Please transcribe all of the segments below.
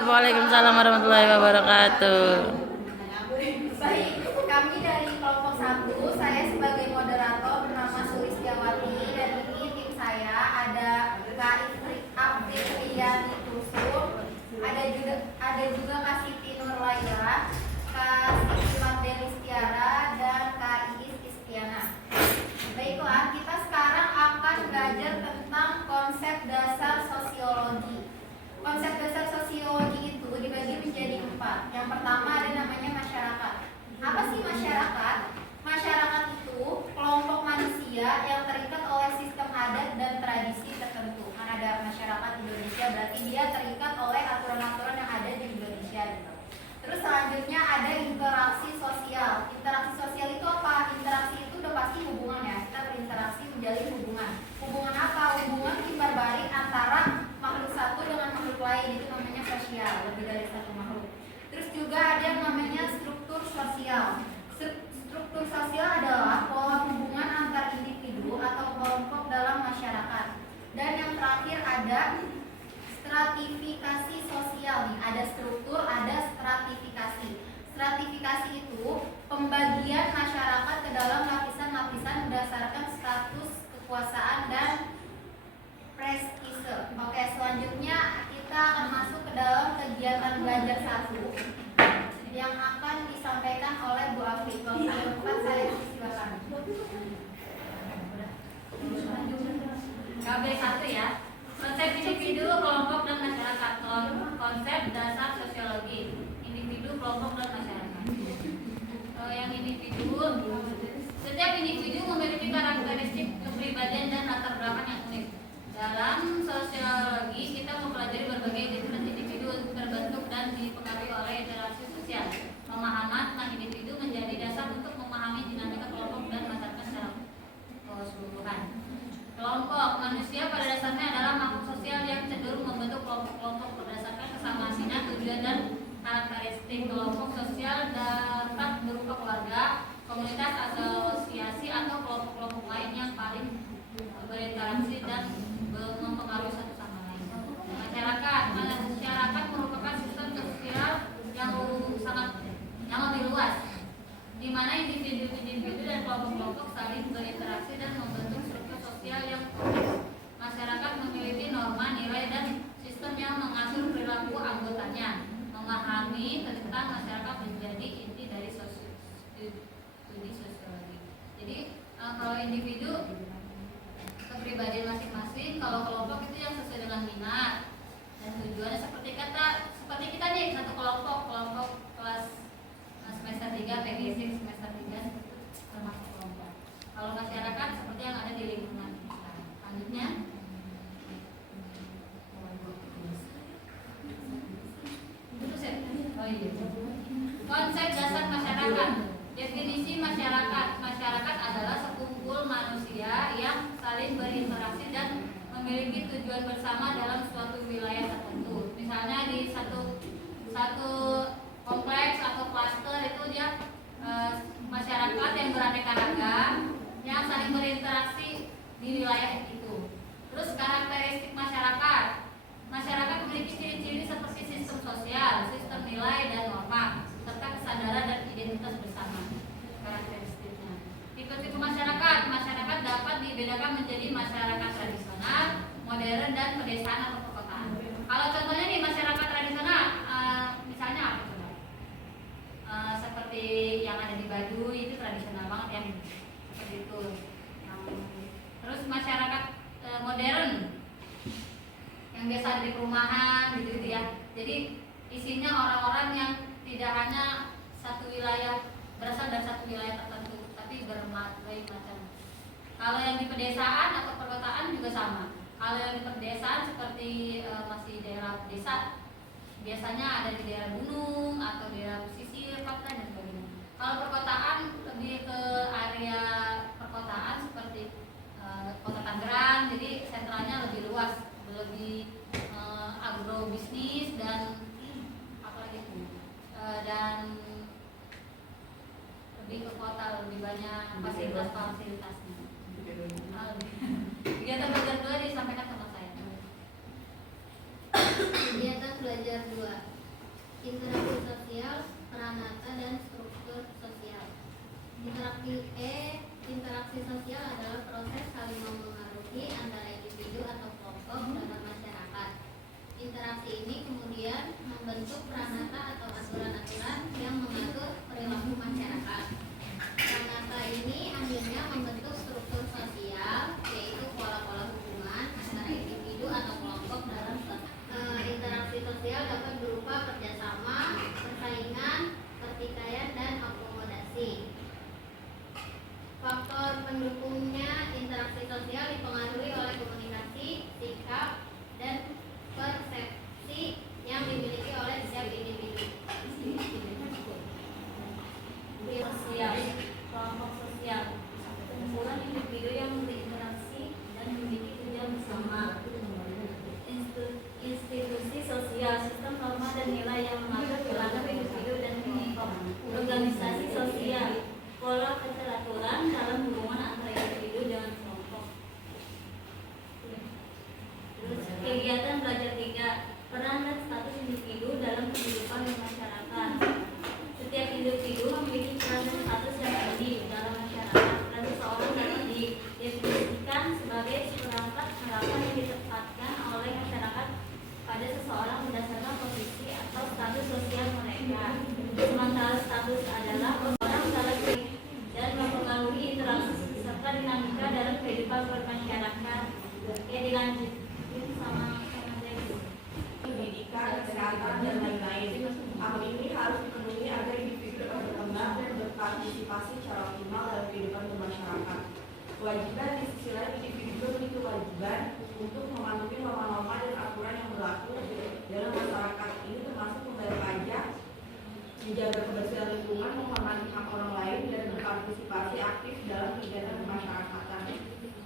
Siap. Waalaikumsalam warahmatullahi wabarakatuh. Baik, kami dari kelompok 1, saya sebagai moderator bernama Sulistiawati dan ini tim saya ada Kak Afriyani Tusuk, ada juga Kak Siti Nurlaila, Kak Siti Mardelistiara dan Kak Iis Istiana. Baiklah, kita sekarang akan belajar tentang konsep dasar sosiologi. Konsep dasar sosiologi itu dibagi menjadi 4. Yang pertama ada namanya masyarakat. Apa sih masyarakat? Masyarakat itu kelompok manusia yang terikat oleh sistem adat dan tradisi tertentu. Kan ada masyarakat Indonesia, berarti dia terikat oleh aturan-aturan yang ada di Indonesia gitu. Terus selanjutnya ada interaksi sosial. Interaksi sosial itu apa? Interaksi itu udah pasti hubungan ya. Kita berinteraksi menjalin hubungan. Hubungan apa? Hubungan timbal balik antara makhluk satu dengan makhluk lain, itu namanya sosial, lebih dari satu makhluk. Terus juga ada yang namanya struktur sosial. Struktur sosial adalah pola hubungan antar individu atau kelompok dalam masyarakat. Dan yang terakhir ada stratifikasi sosial nih. Ada struktur, ada stratifikasi. Stratifikasi itu pembagian masyarakat ke dalam lapisan-lapisan berdasarkan status kekuasaan dan prestise. Oke, selanjutnya kita akan masuk ke dalam kegiatan belajar 1 yang akan disampaikan oleh Bu Afi. Kalau bukan saya silakan. KB1 ya. Konsep individu, kelompok dan masyarakat. Konsep dasar sosiologi. Individu, kelompok dan masyarakat. Yang individu, setiap individu memiliki karakteristik kepribadian dan latar belakang yang unik. Dalam sosiologi kita mempelajari berbagai identitas individu terbentuk dan dipengaruhi oleh interaksi sosial. Pemahaman tentang individu menjadi dasar untuk memahami dinamika kelompok dan masyarakat secara keseluruhan. Kelompok manusia pada dasarnya adalah makhluk sosial yang cenderung membentuk kelompok-kelompok berdasarkan kesamaan minat, tujuan dan karakteristik. Kelompok sosial dapat berupa keluarga, komunitas, asosiasi atau kelompok-kelompok lain yang paling berinteraksi dan mempengaruhi satu sama lain. Masyarakat merupakan sistem sosial yang lebih luas, di mana individu-individu dan kelompok-kelompok saling berinteraksi dan membentuk struktur sosial yang kompleks. Masyarakat memiliki norma, nilai, dan sistem yang mengatur perilaku anggotanya. Memahami tentang masyarakat menjadi inti dari studi sosiologi. Jadi kalau individu kepribadian masing-masing, kalau kelompok itu yang sesuai dengan minat dan tujuannya seperti kita nih, satu kelompok kelas semester 3 PGC semester 3 termasuk kelompok. Kalau masyarakat seperti yang ada di lingkungan kita. Selanjutnya terus ya. Oh iya. Konsep dasar masyarakat. Definisi masyarakat. Masyarakat adalah sekumpul manusia yang saling berinteraksi dan memiliki tujuan bersama dalam suatu wilayah tertentu. Misalnya di satu kompleks atau klaster itu dia masyarakat yang beraneka ragam yang saling berinteraksi di wilayah itu. Terus karakteristik masyarakat. Masyarakat memiliki ciri-ciri seperti sistem sosial, sistem nilai dan norma, serta kesadaran dan identitas bersama. Karakteristiknya. Tipe-tipe masyarakat. Masyarakat dapat dibedakan menjadi masyarakat tradisional, modern, dan pedesaan atau perkotaan. Kalau contohnya nih masyarakat tradisional, misalnya apa coba? Seperti yang ada di Baduy itu tradisional banget ya, seperti itu. Terus masyarakat modern yang biasa ada di perumahan gitu ya. Jadi isinya orang-orang yang tidak hanya satu wilayah, berasal dari satu wilayah tertentu, tapi berbagai macam. Kalau yang di pedesaan atau perkotaan juga sama. Kalau yang di pedesaan seperti masih daerah desa, biasanya ada di daerah gunung atau daerah pesisir, pantai dan sebagainya. Kalau perkotaan lebih ke area perkotaan seperti kota Tangerang, jadi sentralnya lebih luas, lebih agrobisnis dan apalagi itu, dan lebih ke kota, lebih banyak fasilitas-fasilitasnya. Kegiatan belajar 2 disampaikan sama saya. Kegiatan belajar 2. Interaksi sosial, peranata dan struktur sosial. Interaksi sosial adalah proses saling mempengaruhi antara individu atau kelompok dalam masyarakat. Interaksi ini kemudian membentuk peranata atau aturan-aturan yang mengatur perilaku masyarakat. Peranata ini akhirnya membentuk struktur sosial, yaitu pola-pola hubungan antara individu atau kelompok dalam interaksi sosial dapat berupa kerjasama, persaingan, pertikaian, dan akomodasi. Faktor pendukungnya interaksi sosial dipengaruhi oleh komunikasi, sikap, dan persepsi yang dimiliki oleh setiap individu. Sosial, kelompok sosial, kumpulan individu yang berinteraksi dan memiliki tujuan bersama. Institusi sosial, sistem norma dan nilai yang mengatur perilaku individu dan kelompok. Organisasi sosial, pola keteraturan dalam hubungan antara individu dengan kelompok. Terus kegiatan belajar 3, peran dan status individu dalam kehidupan masyarakat. Setiap individu memiliki peran dan status yang unik dalam masyarakat, dan seseorang dapat didefinisikan sebagai seperangkat harapan yang ditempatkan oleh masyarakat pada seseorang berdasarkan posisi atau status sosial mereka. Sementara status adalah orang dalam dan mempengaruhi interaksi serta dinamika dalam kehidupan bermasyarakat. Oke, dilanjutin sama pendidikan, kesehatan, dan lain-lain. Hal ini harus dipenuhi agar individu dapat berkembang dan berpartisipasi secara optimal dalam kehidupan bermasyarakat. Kewajiban di sisi lain, individu memiliki kewajiban untuk mematuhi norma-norma dan aturan yang berlaku dalam masyarakat. Ini termasuk membayar pajak, menjaga kebersihan lingkungan, menghormati hak orang lain, dan berpartisipasi aktif dalam kegiatan kemasyarakatan.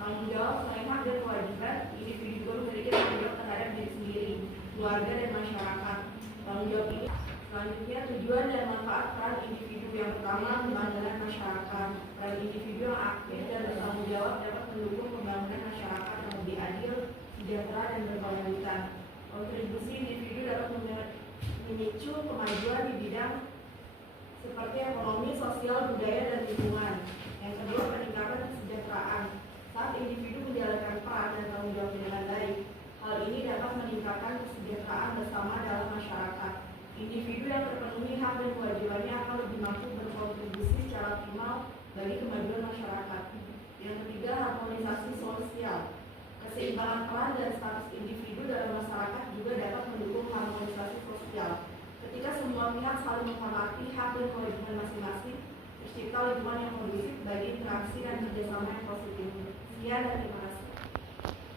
Tanggung jawab selain hak dan kewajiban, individu juga memiliki tanggung jawab terhadap diri sendiri, keluarga, dan masyarakat. Tanggung jawab ini selanjutnya tujuan dan manfaat peran individu. Yang pertama, pembangunan masyarakat. Peran individu yang aktif dan bertanggung jawab dapat mendukung pembangunan masyarakat yang lebih adil, sejahtera, dan berkelanjutan. Kontribusi individu dapat memicu kemajuan di bidang seperti ekonomi, sosial, budaya, dan lingkungan. Yang kedua, peningkatan kesejahteraan. Saat individu menjalankan peran dan tanggung jawab dengan baik, hal ini dapat meningkatkan kesejahteraan bersama dalam masyarakat. Individu yang terpenuhi hak dan kewajibannya akan lebih mampu berkontribusi secara optimal bagi kemajuan masyarakat. Yang ketiga, harmonisasi sosial. Keseimbangan peran dan status individu dalam masyarakat juga dapat mendukung harmonisasi sosial. Ketika semua pihak saling menghormati hak dan kewajiban masing-masing, tercipta lingkungan yang kondusif bagi interaksi dan kerjasama yang positif. Sekian dan terima kasih.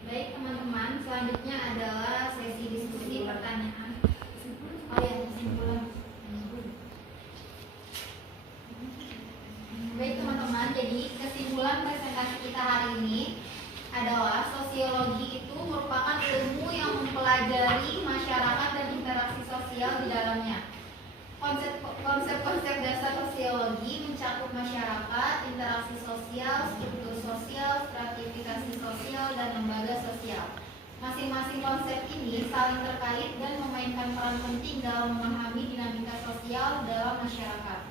Baik teman-teman, selanjutnya adalah sesi diskusi pertanyaan. Oh ya, kesimpulan. Baik teman-teman, jadi kesimpulan presentasi kita hari ini adalah sosiologi itu merupakan ilmu yang mempelajari masyarakat dan interaksi sosial di dalamnya. Konsep-konsep dasar sosiologi mencakup masyarakat, interaksi sosial, struktur sosial, stratifikasi sosial, dan lembaga sosial. Masing-masing konsep ini saling terkait dan memainkan peran penting dalam memahami dinamika sosial dalam masyarakat.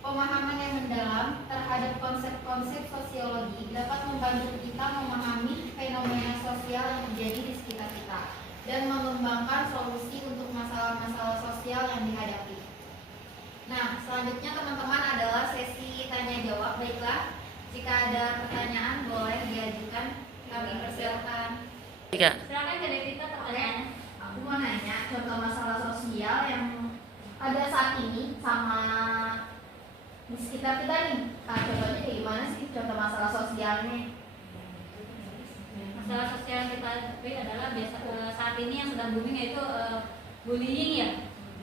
Pemahaman yang mendalam terhadap konsep-konsep sosiologi dapat membantu kita memahami fenomena sosial yang terjadi di sekitar kita dan mengembangkan solusi untuk masalah-masalah sosial yang dihadapi. Nah, selanjutnya teman-teman adalah sesi tanya jawab. Baiklah, jika ada pertanyaan boleh diajukan, kami persilakan. Silakan dari kita pertanyaannya. Aku mau nanya contoh masalah sosial yang ada saat ini sama di sekitar kita nih. Nah, contohnya kayak gimana sih contoh masalah sosialnya? Masalah sosial yang kita hadapi adalah saat ini yang sedang booming yaitu bullying ya.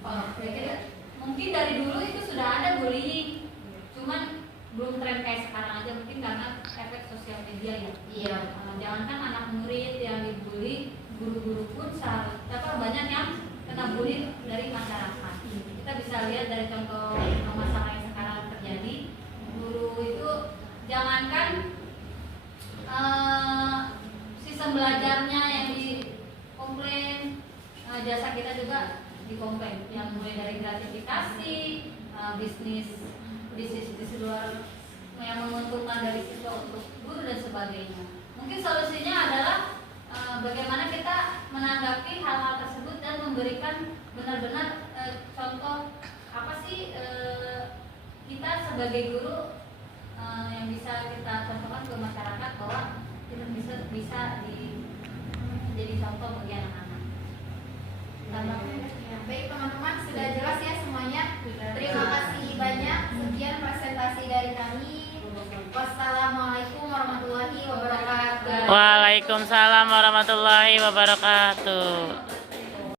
Oh, kira-kira Mungkin dari dulu itu sudah ada bullying, cuman belum tren kayak sekarang aja, mungkin karena efek sosial media ya. Iya. Jangankan anak murid yang dibully, guru-guru pun banyak yang kena bully dari masyarakat. Kita bisa lihat dari contoh masalah yang sekarang terjadi. Guru itu jangankan sistem belajarnya yang dikomplain, jasa kita juga di komplain, yang mulai dari gratifikasi, bisnis di luar yang menguntungkan dari siswa untuk guru dan sebagainya. Mungkin solusinya adalah bagaimana kita menanggapi hal-hal tersebut dan memberikan benar-benar contoh apa sih kita sebagai guru yang bisa kita contohkan ke masyarakat bahwa kita bisa jadi contoh bagi anak-anak. Baik teman-teman, sudah jelas ya semuanya. Terima kasih banyak. Sekian presentasi dari kami. Wassalamualaikum warahmatullahi wabarakatuh. Waalaikumsalam warahmatullahi wabarakatuh.